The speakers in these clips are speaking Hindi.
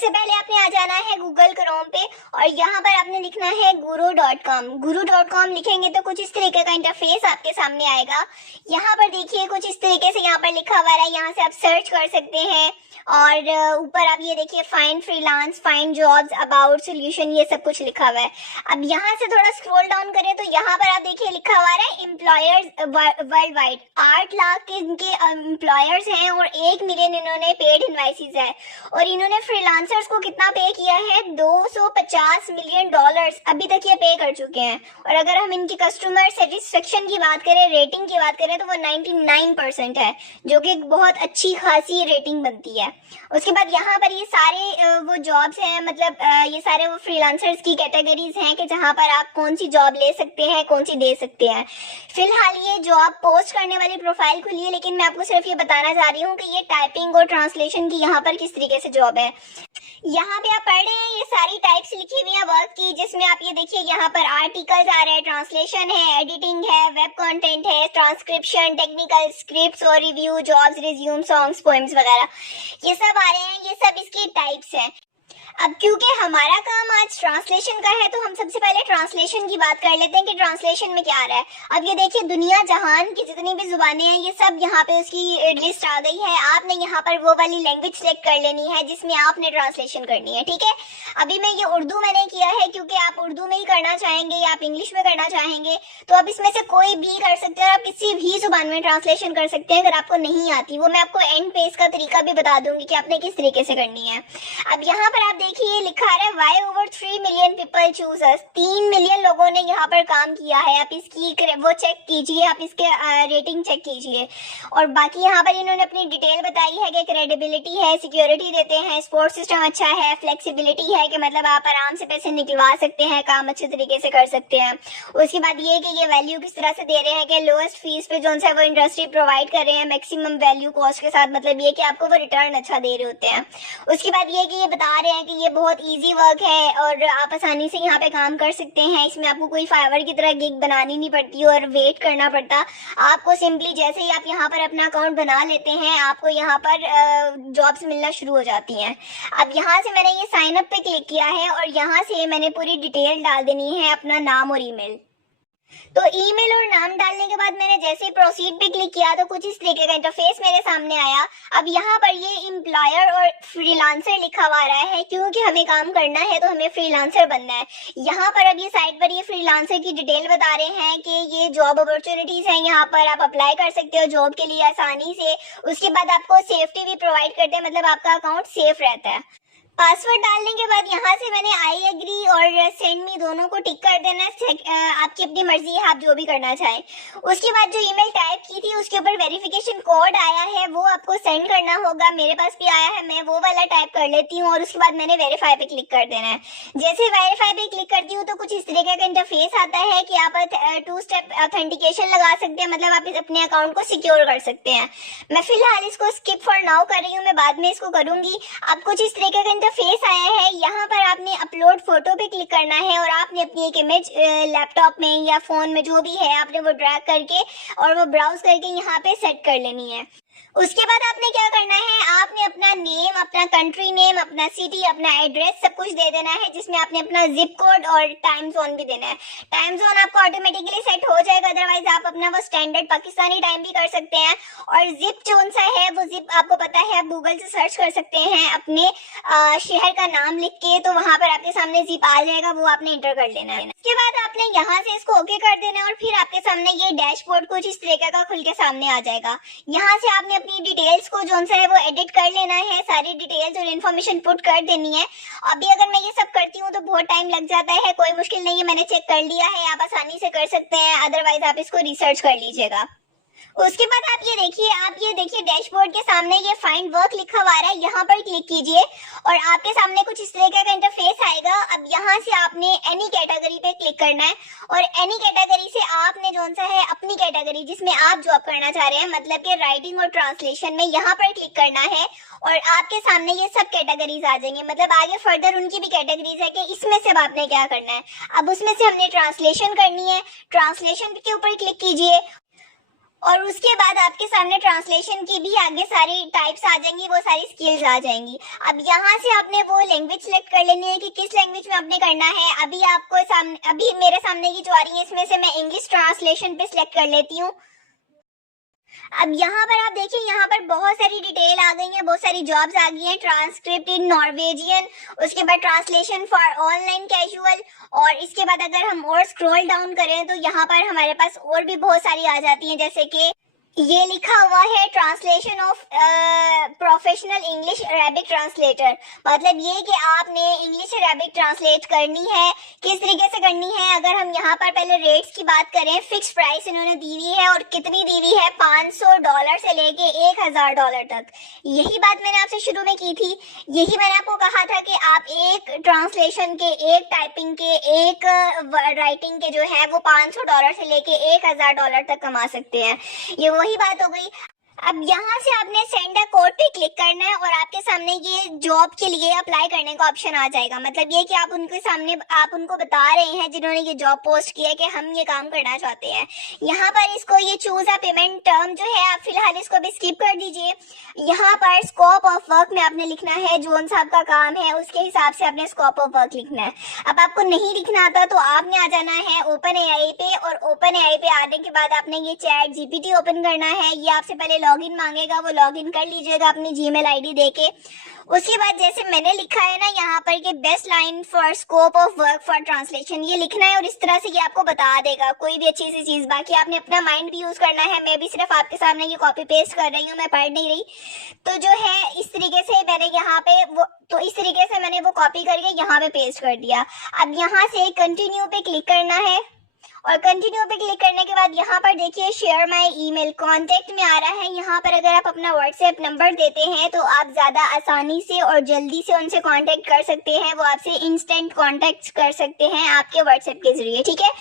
सबसे पहले आपने आ जाना है गूगल क्रोम पे और यहाँ पर आपने लिखना है guru.com। guru.com लिखेंगे तो कुछ इस तरीके का इंटरफेस आपके सामने आएगा। यहाँ पर देखिए कुछ इस तरीके से यहाँ पर लिखा हुआ है, यहाँ से आप सर्च कर सकते हैं और ऊपर आप ये देखिए find freelance, find jobs, about, solution, ये सब कुछ लिखा हुआ है। अब यहाँ से थोड़ा स्क्रॉल डाउन करें तो यहाँ पर आप देखिए लिखा हुआ है एम्प्लॉयर्स वर्ल्ड वाइड। 8 लाख के इनके एम्प्लॉयर्स हैं और 1 मिलियन इन्होंने पेड इनवाइसेस है और इन्होंने फ्रीलांसर्स को कितना पे किया है, $250 मिलियन अभी तक ये पे कर चुके हैं। और अगर हम इनकी कस्टमर सेटिस्फेक्शन की बात करें, रेटिंग की बात करें तो वो 99% है, जो कि बहुत अच्छी खासी रेटिंग बनती है। उसके बाद यहाँ पर ये सारे वो जॉब्स हैं, मतलब ये सारे वो फ्रीलांसर्स की कैटेगरीज हैं कि जहाँ पर आप कौन सी जॉब ले सकते हैं, कौन सी दे सकते हैं। फिलहाल ये जॉब पोस्ट करने वाली प्रोफाइल खुली है, लेकिन मैं आपको सिर्फ ये बताना चाह रही हूँ कि ये टाइपिंग और ट्रांसलेशन की यहाँ पर किस तरीके से जॉब है। यहाँ पे आप पढ़ रहे हैं ये सारी टाइप्स लिखी हुई है वर्क की, जिसमें आप ये देखिए यहाँ पर आर्टिकल्स आ रहे हैं, ट्रांसलेशन है, एडिटिंग है, वेब कंटेंट है, ट्रांसक्रिप्शन, टेक्निकल, स्क्रिप्ट्स और review, jobs, resume, songs, poems वगैरह ये सब आ रहे हैं। ये सब इसकी टाइप्स हैं। अब क्योंकि हमारा काम आज ट्रांसलेशन का है तो हम सबसे पहले ट्रांसलेशन की बात कर लेते हैं कि ट्रांसलेशन में क्या आ रहा है। अब ये देखिए दुनिया जहान की जितनी भी जुबानें हैं ये सब यहाँ पे उसकी लिस्ट आ गई है। आपने यहाँ पर वो वाली लैंग्वेज सेलेक्ट कर लेनी है जिसमें आपने ट्रांसलेशन करनी है, ठीक है। अभी मैं ये उर्दू मैंने किया है क्योंकि आप उर्दू में ही करना चाहेंगे या आप इंग्लिश में करना चाहेंगे तो आप इसमें से कोई भी कर सकते हैं और आप किसी भी जुबान में ट्रांसलेशन कर सकते हैं। अगर आपको नहीं आती वो मैं आपको एंड पे इसका तरीका भी बता दूंगी कि आपने किस तरीके से करनी है। अब यहाँ पर आप देखिए लिखा है why over 3 million people choose us. 3 million लोगों ने यहाँ पर काम किया है। आप इसकी वो चेक कीजिए, आप इसके रेटिंग चेक कीजिए। और बाकी यहाँ पर इन्होंने अपनी डिटेल बताई है कि क्रेडिबिलिटी है, सिक्योरिटी देते हैं, सपोर्ट सिस्टम अच्छा है, फ्लेक्सिबिलिटी है कि मतलब आप आराम से पैसे निकलवा सकते हैं, काम अच्छे तरीके से कर सकते हैं। उसके बाद ये कि ये वैल्यू किस तरह से दे रहे हैं कि लोएस्ट फीस पे जो है वो इंडस्ट्री प्रोवाइड कर रहे हैं मैक्सिमम वैल्यू कॉस्ट के साथ, मतलब ये कि आपको वो रिटर्न अच्छा दे रहे होते हैं। उसके बाद ये कि ये बता रहे हैं कि ये बहुत इजी वर्क है और आप आसानी से यहाँ पे काम कर सकते हैं। इसमें आपको कोई फाइवर की तरह गिग बनानी नहीं पड़ती और वेट करना पड़ता। आपको सिंपली जैसे ही आप यहाँ पर अपना अकाउंट बना लेते हैं आपको यहाँ पर जॉब्स मिलना शुरू हो जाती हैं। अब यहाँ से मैंने ये साइन अप पे क्लिक किया है और यहाँ से मैंने पूरी डिटेल डाल देनी है, अपना नाम और ईमेल। तो ईमेल और नाम डालने के बाद मैंने जैसे ही प्रोसीड पे क्लिक किया तो कुछ इस तरीके का इंटरफेस मेरे सामने आया। अब यहाँ पर ये एम्प्लॉयर और फ्रीलांसर लिखा हुआ रहा है क्योंकि हमें काम करना है तो हमें फ्रीलांसर बनना है। यहाँ पर अब ये साइट पर ये फ्रीलांसर की डिटेल बता रहे हैं कि ये जॉब अपॉर्चुनिटीज हैं, यहाँ पर आप अप्लाई कर सकते हो जॉब के लिए आसानी से। उसके बाद आपको सेफ्टी भी प्रोवाइड करते हैं, मतलब आपका अकाउंट सेफ रहता है। पासवर्ड डालने के बाद यहाँ से मैंने आई एग्री और सेंड मी दोनों को टिक कर देना है। आपकी अपनी मर्जी है, आप जो भी करना चाहें। उसके बाद जो ईमेल टाइप की थी उसके ऊपर वेरिफिकेशन कोड आया है वो आपको सेंड करना होगा। मेरे पास भी आया है, मैं वो वाला टाइप कर लेती हूँ और उसके बाद मैंने वेरीफाई पे क्लिक कर देना है। जैसे वेरीफाई पे क्लिक करती हूँ तो कुछ इस तरीके का इंटरफेस आता है कि आप 2 स्टेप ऑथेंटिकेशन लगा सकते हैं, मतलब आप अपने अकाउंट को सिक्योर कर सकते हैं। मैं फिलहाल इसको स्किप फॉर नाउ कर रही हूँ, मैं बाद में इसको करूंगी। अब कुछ इस तरीके का फेस आया है। यहाँ पर आपने अपलोड फोटो पे क्लिक करना है और आपने अपनी एक इमेज लैपटॉप में या फोन में जो भी है आपने वो ड्रैग करके और वो ब्राउज करके यहाँ पे सेट कर लेनी है। उसके बाद आपने क्या करना है, आपने अपना नेम, अपना कंट्री नेम, अपना सिटी, अपना एड्रेस सब कुछ दे देना है, जिसमें आपने अपना जिप कोड और टाइम जोन भी देना है। टाइम जोन आपको ऑटोमेटिकली सेट हो जाएगा, अदरवाइज आप अपना वो स्टैंडर्ड पाकिस्तानी टाइम भी कर सकते हैं। और जिप जोन सा है वो जिप आपको पता है, आप गूगल से सर्च कर सकते हैं अपने शहर का नाम लिख के, तो वहां पर आपके सामने जिप आ जाएगा, वो आपने इंटर कर लेना है। उसके बाद आपने यहाँ से इसको ओके कर देना है और फिर आपके सामने ये डैशबोर्ड कुछ इस तरीके का खुल के सामने आ जाएगा। यहाँ से आपने अपनी डिटेल्स को जो है वो एडिट कर लेना है, सारी डिटेल्स और इन्फॉर्मेशन पुट कर देनी है। अभी अगर मैं ये सब करती हूँ तो बहुत टाइम लग जाता है, कोई मुश्किल नहीं है, मैंने चेक कर लिया है, आप आसानी से कर सकते हैं, अदरवाइज आप इसको रिसर्च कर लीजिएगा। उसके बाद आप ये देखिए डैशबोर्ड के सामने ये फाइंड वर्क लिखा हुआ है, यहाँ पर क्लिक कीजिए और आपके सामने कुछ इस तरह का इंटरफेस आएगा। अब यहाँ से आपने एनी कैटेगरी पे क्लिक करना है और एनी कैटेगरी से आपने जो सा है अपनी कैटेगरी जिसमें आप जॉब करना चाह रहे हैं, मतलब कि राइटिंग और ट्रांसलेशन में, यहाँ पर क्लिक करना है और आपके सामने ये सब कैटेगरीज आ जाएंगे। मतलब आगे फर्दर उनकी भी कैटेगरीज है कि इसमें से आपने क्या करना है। अब उसमें से हमने ट्रांसलेशन करनी है, ट्रांसलेशन के ऊपर क्लिक कीजिए। और उसके बाद आपके सामने ट्रांसलेशन की भी आगे सारी टाइप्स आ जाएंगी, वो सारी स्किल्स आ जाएंगी। अब यहाँ से आपने वो लैंग्वेज सेलेक्ट कर लेनी है कि किस लैंग्वेज में आपने करना है। अभी मेरे सामने की जो आ रही है इसमें से मैं इंग्लिश ट्रांसलेशन पे सिलेक्ट कर लेती हूँ। अब यहाँ पर आप देखिए, यहाँ पर बहुत सारी डिटेल आ गई है, बहुत सारी जॉब्स आ गई हैं। ट्रांसक्रिप्ट इन नॉर्वेजियन, उसके बाद ट्रांसलेशन फॉर ऑनलाइन कैजुअल, और इसके बाद अगर हम और स्क्रॉल डाउन करें तो यहाँ पर हमारे पास और भी बहुत सारी आ जाती हैं, जैसे कि ये लिखा हुआ है translation of professional English Arabic translator. मतलब ये कि आपने इंग्लिश अरेबिक ट्रांसलेट करनी है, किस तरीके से करनी है। अगर हम यहाँ पर पहले रेट्स की बात करें, फिक्स प्राइस इन्होंने दी हुई है, और कितनी दी हुई है, $500 से लेके $1000 तक। यही बात मैंने आपसे शुरू में की थी, यही मैंने आपको कहा था कि आप एक ट्रांसलेशन के, एक टाइपिंग के, एक राइटिंग के जो है वो $500 से लेके $1000 तक कमा सकते हैं। ये वही बात हो गई। अब यहाँ से आपने सेंड अ कोड पे क्लिक करना है और आपके सामने ये जॉब के लिए अप्लाई करने का ऑप्शन आ जाएगा। मतलब ये कि आप उनको बता रहे हैं जिन्होंने ये जॉब पोस्ट किया है कि हम ये काम करना चाहते हैं। यहाँ पर इसको ये चूज अ पेमेंट टर्म जो है, आप फिलहाल इसको भी स्किप कर दीजिए। यहाँ पर स्कोप ऑफ वर्क में आपने लिखना है, जोन साहब का काम है उसके हिसाब से आपने स्कोप ऑफ वर्क लिखना है। अब आपको नहीं लिखना आता तो आपने आ जाना है ओपन एआई पे, और ओपन एआई पे आने के बाद आपने ये चैट जीपीटी ओपन करना है। ये आपसे पहले लॉगिन मांगेगा, वो लॉगिन कर लीजिएगा अपनी जीमेल आईडी देके। उसके बाद जैसे मैंने लिखा है ना यहाँ पर कि best line for scope of work for translation, ये लिखना है और इस तरह से ये आपको बता देगा कोई भी अच्छी सी चीज। बाकी आपने अपना माइंड भी यूज करना है, मैं भी सिर्फ आपके सामने ये कॉपी पेस्ट कर रही हूँ, मैं पढ़ नहीं रही। तो जो है इस तरीके से मैंने यहाँ पे इस तरीके से मैंने वो कॉपी करके यहाँ पे पेस्ट कर दिया। अब यहाँ से कंटिन्यू पे क्लिक करना है, और कंटिन्यू पे क्लिक करने के बाद यहाँ पर देखिए शेयर माय ईमेल कांटेक्ट में आ रहा है। यहाँ पर अगर आप अपना व्हाट्सएप नंबर देते हैं तो आप ज़्यादा आसानी से और जल्दी से उनसे कांटेक्ट कर सकते हैं, वो आपसे इंस्टेंट कांटेक्ट कर सकते हैं आपके व्हाट्सएप के जरिए, ठीक है।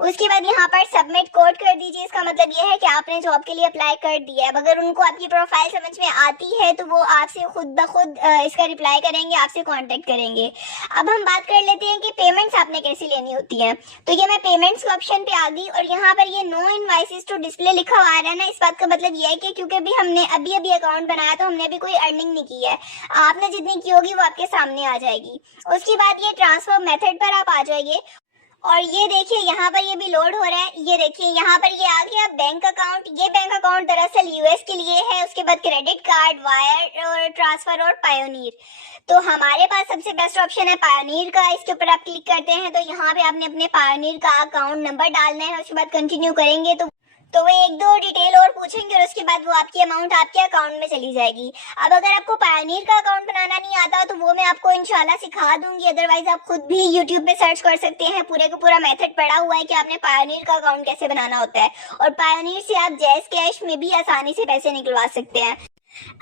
उसके बाद यहाँ पर सबमिट कोड कर दीजिए। इसका मतलब ये है कि आपने जॉब के लिए अप्लाई कर दिया है। अब अगर उनको आपकी प्रोफाइल समझ में आती है तो वो आपसे खुद ब खुद इसका रिप्लाई करेंगे, आपसे कांटेक्ट करेंगे। अब हम बात कर लेते हैं कि पेमेंट्स आपने कैसे लेनी होती है। तो ये मैं पेमेंट्स के ऑप्शन पे आ गई, और यहाँ पर ये नो इनवॉइसेस टू डिस्प्ले लिखा हुआ आ रहा है ना, इस बात का मतलब ये है कि क्योंकि अभी हमने अभी अकाउंट बनाया तो हमने अभी कोई अर्निंग नहीं की है। आपने जितनी की होगी वो आपके सामने आ जाएगी। उसके बाद ये ट्रांसफर मेथड पर आप आ जाइए, और ये देखिए यहाँ पर ये भी लोड हो रहा है। ये देखिए यहाँ पर ये आ गया बैंक अकाउंट। ये बैंक अकाउंट दरअसल यूएस के लिए है। उसके बाद क्रेडिट कार्ड, वायर और ट्रांसफर और पायोनियर। तो हमारे पास सबसे बेस्ट ऑप्शन है पायोनियर का। इसके ऊपर आप क्लिक करते हैं तो यहाँ पे आपने अपने पायोनियर का अकाउंट नंबर डालना है। उसके बाद कंटिन्यू करेंगे तो वो एक दो डिटेल और पूछेंगे, और उसके बाद वो आपकी अमाउंट आपके अकाउंट में चली जाएगी। अब अगर आपको पायोनियर का अकाउंट बनाना नहीं आता तो वो मैं आपको इंशाल्लाह सिखा दूंगी, अदरवाइज आप खुद भी यूट्यूब पे सर्च कर सकते हैं। पूरे का पूरा मेथड पड़ा हुआ है कि आपने पायोनियर का अकाउंट कैसे बनाना होता है, और पायोनियर से आप जैज़ कैश में भी आसानी से पैसे निकलवा सकते हैं।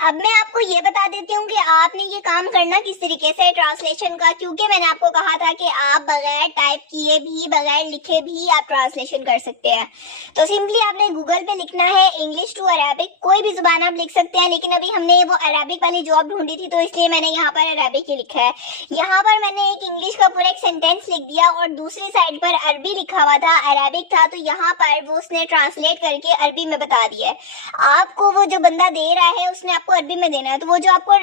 अब मैं आपको ये बता देती हूँ कि आपने ये काम करना किस तरीके से ट्रांसलेशन का, क्योंकि मैंने आपको कहा था कि आप बगैर टाइप किए भी, बगैर लिखे भी आप ट्रांसलेशन कर सकते हैं। तो सिंपली आपने गूगल पे लिखना है इंग्लिश टू अरेबिक, कोई भी जुबान आप लिख सकते हैं, लेकिन अभी हमने वो अरेबिक वाली जॉब ढूंढी थी तो इसलिए मैंने यहाँ पर अरेबिक ही लिखा है। यहाँ पर मैंने एक इंग्लिश का पूरा एक सेंटेंस लिख दिया, और दूसरी साइड पर अरबी लिखा हुआ था, अरेबिक था, तो यहाँ पर वो उसने ट्रांसलेट करके अरबी में बता दिया है। आपको वो जो बंदा दे रहा है उसने आपको अरबी में देना है, तो वो जो आपको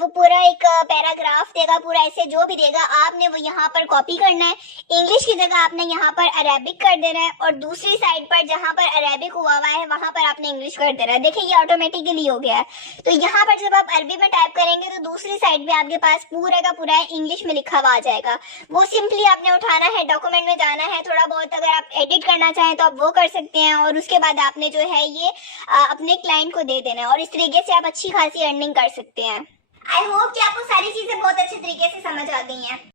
वो पूरा एक पैराग्राफ देगा, पूरा ऐसे जो भी देगा आपने वो यहाँ पर कॉपी करना है। इंग्लिश की जगह आपने यहाँ पर अरेबिक कर देना है, और दूसरी साइड पर जहाँ पर अरेबिक हुआ हुआ है वहां पर आपने इंग्लिश कर देना है। देखिए ये ऑटोमेटिकली हो गया है। तो यहाँ पर जब आप अरबी में टाइप करेंगे तो दूसरी साइड में आपके पास पूरा का पूरा इंग्लिश में लिखा हुआ आ जाएगा। वो सिंपली आपने उठाना है, डॉक्यूमेंट में जाना है, थोड़ा बहुत अगर आप एडिट करना चाहें तो आप वो कर सकते हैं, और उसके बाद आपने जो है ये अपने क्लाइंट को दे देना है, और इस तरीके से आप अच्छी खासी अर्निंग कर सकते हैं। आई होप कि आपको सारी चीजें बहुत अच्छे तरीके से समझ आ गई हैं।